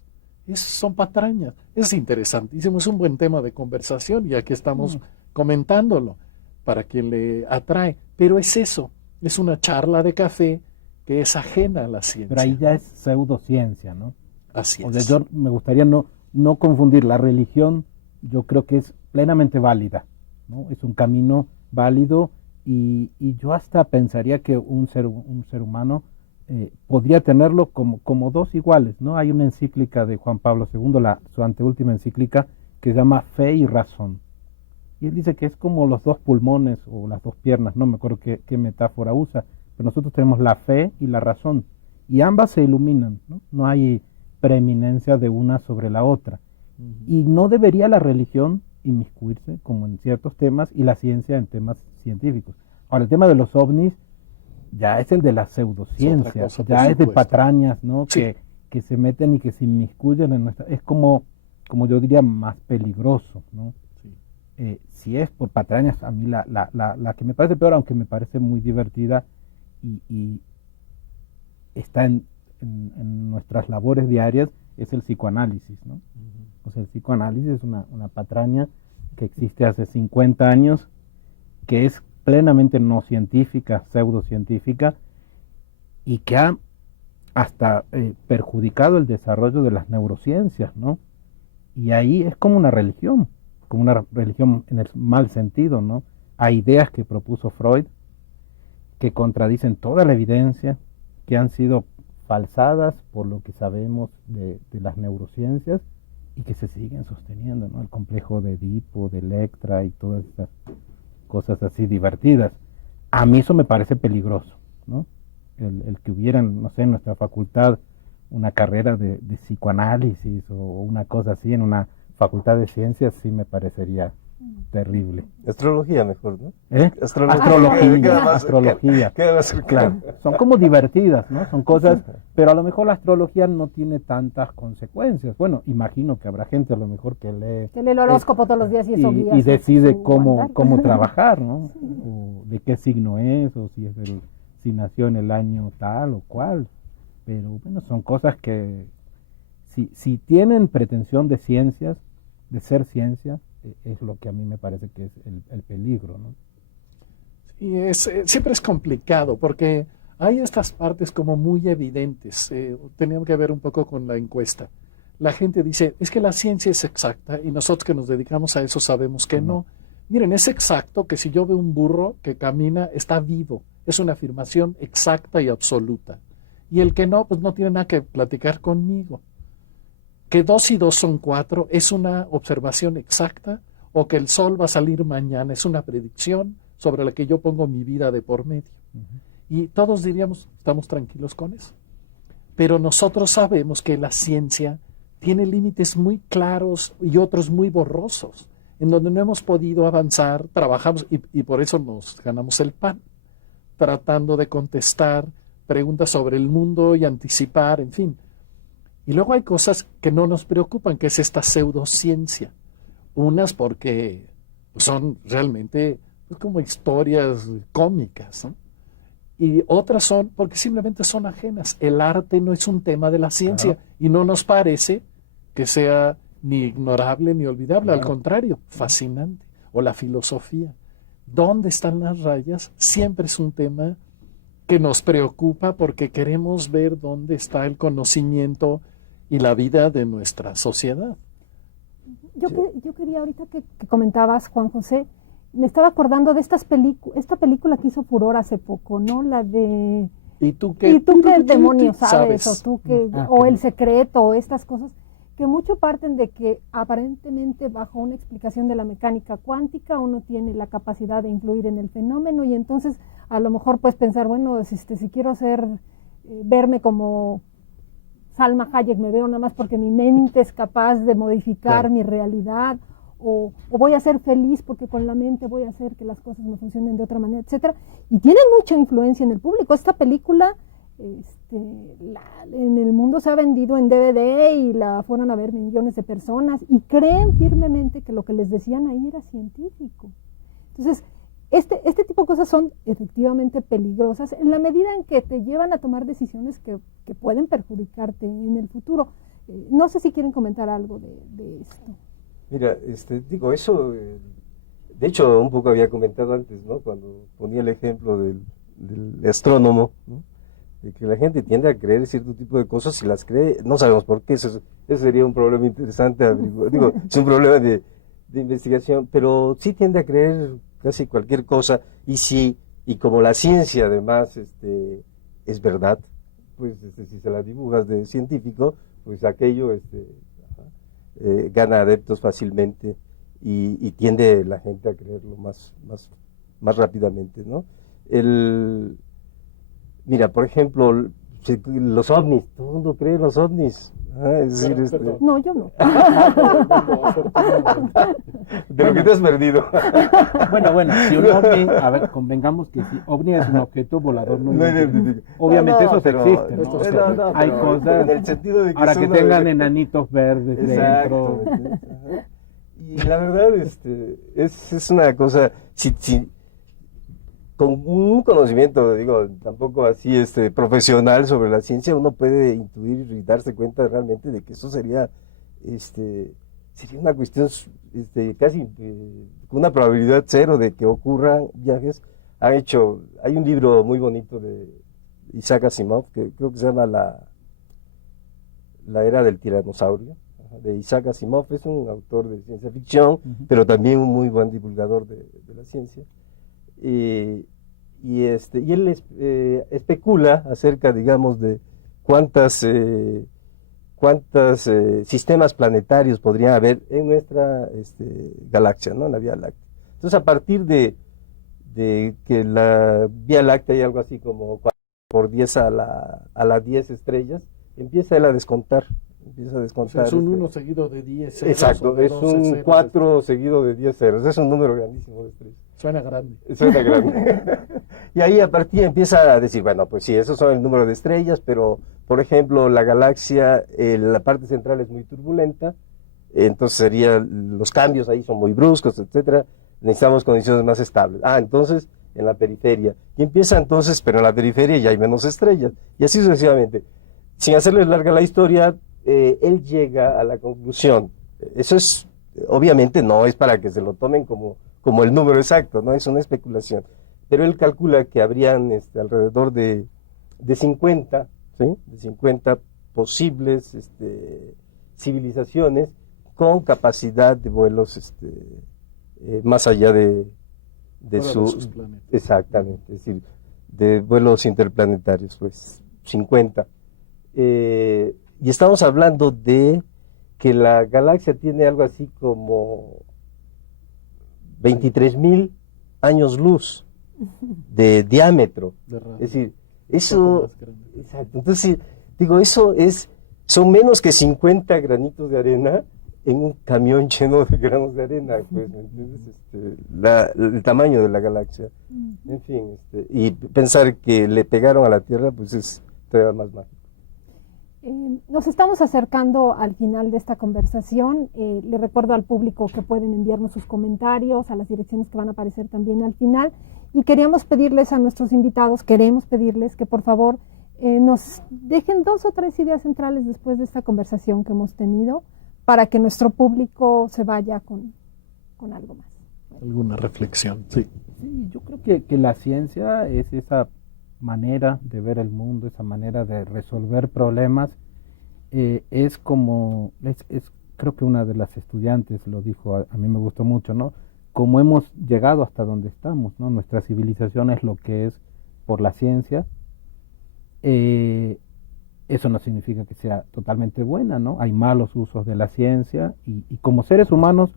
son patrañas. Es interesantísimo, es un buen tema de conversación y aquí estamos comentándolo para quien le atrae. Pero es eso, es una charla de café que es ajena a la ciencia. Pero ahí ya es pseudociencia, ¿no? Así es. O sea, yo me gustaría no confundir la religión. Yo creo que es plenamente válida, ¿no? Es un camino válido y yo hasta pensaría que un ser humano podría tenerlo como dos iguales, ¿no? Hay una encíclica de Juan Pablo II, su anteúltima encíclica, que se llama Fe y Razón. Y él dice que es como los dos pulmones o las dos piernas, no me acuerdo qué metáfora usa, pero nosotros tenemos la fe y la razón, y ambas se iluminan, ¿no? No hay preeminencia de una sobre la otra. Y no debería la religión inmiscuirse, como en ciertos temas, y la ciencia en temas científicos. Ahora, el tema de los ovnis ya es el de la pseudociencia, ya es de patrañas, ¿no? Sí. Que se meten y que se inmiscuyen en nuestra... Es como yo diría, más peligroso, ¿no? Sí. Si es por patrañas, a mí la que me parece peor, aunque me parece muy divertida y está en nuestras labores diarias es el psicoanálisis, ¿no? O sea, el psicoanálisis es una patraña que existe hace 50 años, que es plenamente no científica, pseudocientífica, y que ha hasta perjudicado el desarrollo de las neurociencias, ¿no? Y ahí es como una religión en el mal sentido, ¿no? Hay ideas que propuso Freud que contradicen toda la evidencia, que han sido falsadas por lo que sabemos de las neurociencias y que se siguen sosteniendo, ¿no? El complejo de Edipo, de Electra y todas estas cosas así divertidas. A mí eso me parece peligroso, ¿no? El que hubieran, no sé, en nuestra facultad una carrera de psicoanálisis o una cosa así en una facultad de ciencias sí me parecería terrible. Astrología mejor, ¿no? Astrología. Claro. Son como divertidas, ¿no? Son cosas, pero a lo mejor la astrología no tiene tantas consecuencias. Bueno, imagino que habrá gente a lo mejor que lee el horóscopo todos los días y decide cómo trabajar, ¿no? O de qué signo es, o si nació en el año tal o cual. Pero bueno, son cosas que si tienen pretensión de ciencias, de ser ciencia, es lo que a mí me parece que es el peligro, ¿no? Y siempre es complicado porque hay estas partes como muy evidentes. Teníamos que ver un poco con la encuesta. La gente dice, es que la ciencia es exacta y nosotros que nos dedicamos a eso sabemos que no. Miren, es exacto que si yo veo un burro que camina, está vivo. Es una afirmación exacta y absoluta. Y el que no, pues no tiene nada que platicar conmigo. Que 2 y 2 son 4 es una observación exacta, o que el sol va a salir mañana es una predicción sobre la que yo pongo mi vida de por medio. Y todos diríamos, estamos tranquilos con eso. Pero nosotros sabemos que la ciencia tiene límites muy claros y otros muy borrosos, en donde no hemos podido avanzar, trabajamos y por eso nos ganamos el pan, tratando de contestar preguntas sobre el mundo y anticipar, en fin. Y luego hay cosas que no nos preocupan, que es esta pseudociencia. Unas porque son realmente como historias cómicas, ¿no? Y otras son porque simplemente son ajenas. El arte no es un tema de la ciencia y no nos parece que sea ni ignorable ni olvidable, al contrario, fascinante. O la filosofía. ¿Dónde están las rayas? Siempre es un tema que nos preocupa porque queremos ver dónde está el conocimiento y la vida de nuestra sociedad. Yo quería ahorita que comentabas, Juan José, me estaba acordando de esta película que hizo furor hace poco, ¿no? La de... ¿Y tú qué demonios sabes? O tú qué, o El Secreto, o estas cosas, que mucho parten de que aparentemente bajo una explicación de la mecánica cuántica uno tiene la capacidad de influir en el fenómeno y entonces a lo mejor puedes pensar, bueno, si quiero verme como Salma Hayek, me veo nada más porque mi mente es capaz de modificar mi realidad, o voy a ser feliz porque con la mente voy a hacer que las cosas me funcionen de otra manera, etcétera. Y tiene mucha influencia en el público. Esta película en el mundo se ha vendido en DVD y la fueron a ver millones de personas y creen firmemente que lo que les decían ahí era científico. Entonces, este tipo de cosas son efectivamente peligrosas en la medida en que te llevan a tomar decisiones que pueden perjudicarte en el futuro. No sé si quieren comentar algo de esto. Mira, digo, eso, de hecho, un poco había comentado antes, ¿no? Cuando ponía el ejemplo del astrónomo, ¿no? De que la gente tiende a creer cierto tipo de cosas y las cree, no sabemos por qué, eso sería un problema interesante, digo, es un problema de investigación, pero sí tiende a creer casi cualquier cosa, y como la ciencia además es verdad, pues si se la dibujas de científico, pues aquello gana adeptos fácilmente y tiende la gente a creerlo más rápidamente, ¿no? Mira, por ejemplo, los ovnis, todo el mundo cree en los ovnis. Es decir, No, yo no. De lo que te has perdido. Bueno, si un ovni, a ver, convengamos que si ovni es un objeto volador no identificado, obviamente eso existe, ¿no? Hay cosas, en el sentido de que ahora que tengan enanitos verdes dentro. Y la verdad, es una cosa, si con un conocimiento, digo, tampoco así profesional sobre la ciencia, uno puede intuir y darse cuenta realmente de que eso sería una cuestión casi con una probabilidad cero de que ocurran viajes. Hay un libro muy bonito de Isaac Asimov, que creo que se llama La era del tiranosaurio, de Isaac Asimov. Es un autor de ciencia ficción, pero también un muy buen divulgador de la ciencia. Y él especula acerca, digamos, de cuántos sistemas planetarios podrían haber en nuestra galaxia, ¿no? En la Vía Láctea. Entonces, a partir de que la Vía Láctea hay algo así como 4 por 10 a la 10 estrellas, empieza él a descontar. O sea, es un 1 seguido de 10 ceros. Exacto, es un 4 seguido de 10 ceros. Es un número grandísimo de estrellas. Suena grande. Suena grande. Y ahí a partir empieza a decir, bueno, pues sí, esos son el número de estrellas, pero, por ejemplo, la galaxia, la parte central es muy turbulenta, entonces los cambios ahí son muy bruscos, etcétera. Necesitamos condiciones más estables. Entonces, en la periferia. Y empieza entonces, pero en la periferia ya hay menos estrellas. Y así sucesivamente. Sin hacerles larga la historia, él llega a la conclusión. Eso es, obviamente, no es para que se lo tomen como el número exacto, no es una especulación. Pero él calcula que habrían alrededor de 50, ¿sí? De 50 posibles civilizaciones con capacidad de vuelos más allá de sus planetas. Exactamente, es decir, de vuelos interplanetarios, pues 50. Y estamos hablando de que la galaxia tiene algo así como 23,000 años luz de diámetro. Es decir, eso, exacto. Entonces, digo, son menos que 50 granitos de arena en un camión lleno de granos de arena, pues, el tamaño de la galaxia. En fin, y pensar que le pegaron a la Tierra, pues es todavía más mágico. Nos estamos acercando al final de esta conversación. Le recuerdo al público que pueden enviarnos sus comentarios a las direcciones que van a aparecer también al final. Y queremos pedirles a nuestros invitados, que por favor nos dejen 2 o 3 ideas centrales después de esta conversación que hemos tenido, para que nuestro público se vaya con algo más. Alguna reflexión, sí. Sí, yo creo que la ciencia es esa manera de ver el mundo, esa manera de resolver problemas. Creo que una de las estudiantes lo dijo, a mí me gustó mucho, ¿no? Cómo hemos llegado hasta donde estamos, ¿no? Nuestra civilización es lo que es por la ciencia. Eso no significa que sea totalmente buena, ¿no? Hay malos usos de la ciencia y como seres humanos,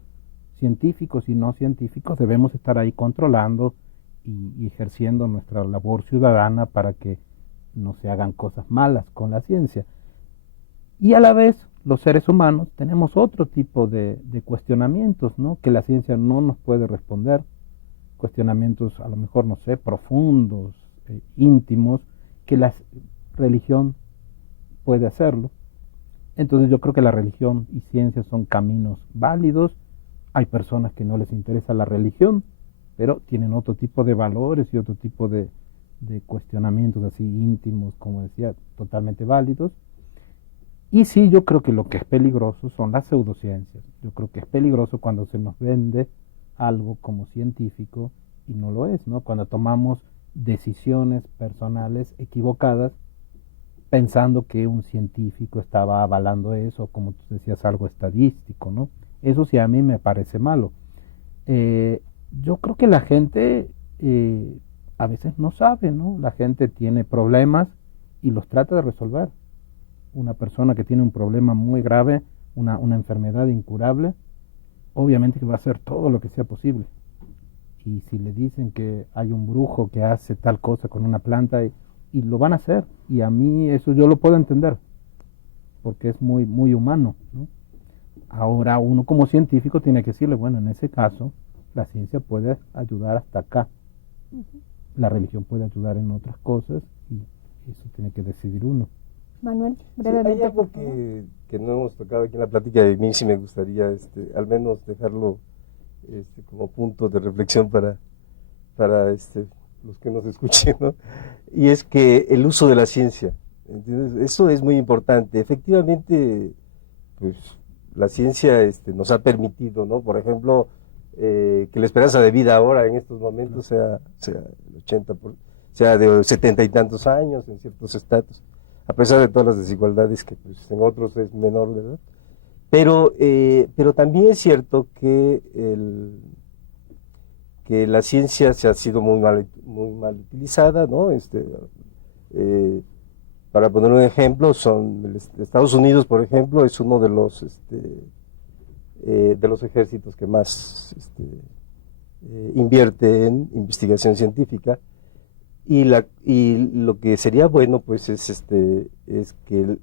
científicos y no científicos, debemos estar ahí controlando y ejerciendo nuestra labor ciudadana para que no se hagan cosas malas con la ciencia. Y a la vez, los seres humanos tenemos otro tipo de cuestionamientos, ¿no? Que la ciencia no nos puede responder, cuestionamientos a lo mejor, no sé, profundos, íntimos, que la religión puede hacerlo. Entonces yo creo que la religión y ciencia son caminos válidos. Hay personas que no les interesa la religión, pero tienen otro tipo de valores y otro tipo de cuestionamientos así íntimos, como decía, totalmente válidos. Y sí, yo creo que lo que es peligroso son las pseudociencias. Yo creo que es peligroso cuando se nos vende algo como científico y no lo es, ¿no? Cuando tomamos decisiones personales equivocadas pensando que un científico estaba avalando eso, como tú decías, algo estadístico, ¿no? Eso sí a mí me parece malo. Yo creo que la gente a veces no sabe, ¿no? La gente tiene problemas y los trata de resolver. Una persona que tiene un problema muy grave, una enfermedad incurable, obviamente que va a hacer todo lo que sea posible. Y si le dicen que hay un brujo que hace tal cosa con una planta, y lo van a hacer, y a mí eso yo lo puedo entender, porque es muy, muy humano, ¿no? Ahora uno como científico tiene que decirle, bueno, en ese caso la ciencia puede ayudar hasta acá, la religión puede ayudar en otras cosas, y eso tiene que decidir uno. Manuel, brevemente. Sí, hay algo que no hemos tocado aquí en la plática, y a mí sí me gustaría al menos dejarlo como punto de reflexión para los que nos escuchen, ¿no? Y es que el uso de la ciencia, ¿entiendes? Eso es muy importante. Efectivamente, pues la ciencia nos ha permitido, ¿no? Por ejemplo, que la esperanza de vida ahora en estos momentos sea el 80, sea de 70 y tantos años en ciertos estatus, a pesar de todas las desigualdades que pues, en otros es menor, ¿verdad? Pero también es cierto que la ciencia se ha sido muy mal utilizada, ¿no? Para poner un ejemplo, Estados Unidos, por ejemplo, es uno de los ejércitos que más invierte en investigación científica, y lo que sería bueno, pues, es que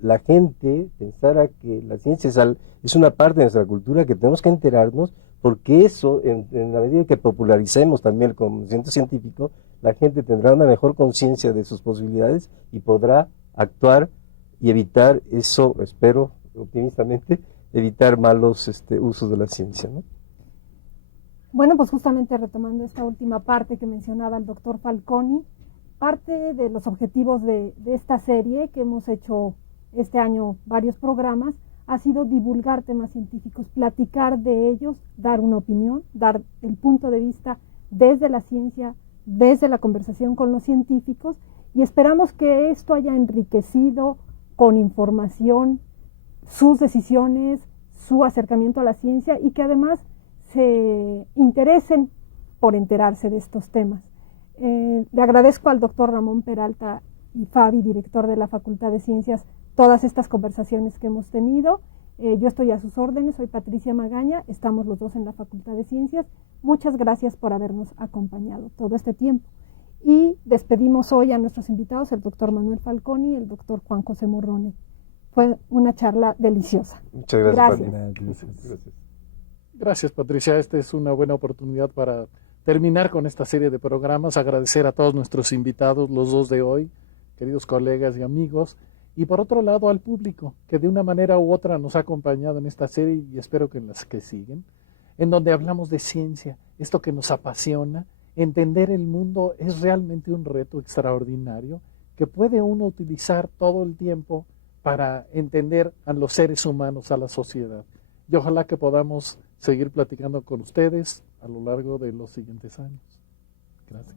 la gente pensara que la ciencia es una parte de nuestra cultura que tenemos que enterarnos, porque eso, en la medida que popularicemos también el conocimiento científico, la gente tendrá una mejor conciencia de sus posibilidades y podrá actuar y evitar eso, espero optimistamente, evitar malos usos de la ciencia, ¿no? Bueno, pues justamente retomando esta última parte que mencionaba el doctor Falconi, parte de los objetivos de esta serie, que hemos hecho este año varios programas, ha sido divulgar temas científicos, platicar de ellos, dar una opinión, dar el punto de vista desde la ciencia, desde la conversación con los científicos, y esperamos que esto haya enriquecido con información sus decisiones, su acercamiento a la ciencia, y que además se interesen por enterarse de estos temas. Le agradezco al doctor Ramón Peralta y Fabi, director de la Facultad de Ciencias, todas estas conversaciones que hemos tenido. Yo estoy a sus órdenes, soy Patricia Magaña, estamos los dos en la Facultad de Ciencias. Muchas gracias por habernos acompañado todo este tiempo. Y despedimos hoy a nuestros invitados, el doctor Manuel Falconi y el doctor Juan José Morrone. Fue una charla deliciosa. Muchas gracias. Gracias, Patricia. Esta es una buena oportunidad para terminar con esta serie de programas. Agradecer a todos nuestros invitados, los dos de hoy, queridos colegas y amigos. Y por otro lado al público, que de una manera u otra nos ha acompañado en esta serie y espero que en las que siguen, en donde hablamos de ciencia, esto que nos apasiona. Entender el mundo es realmente un reto extraordinario que puede uno utilizar todo el tiempo para entender a los seres humanos, a la sociedad. Y ojalá que podamos seguir platicando con ustedes a lo largo de los siguientes años. Gracias.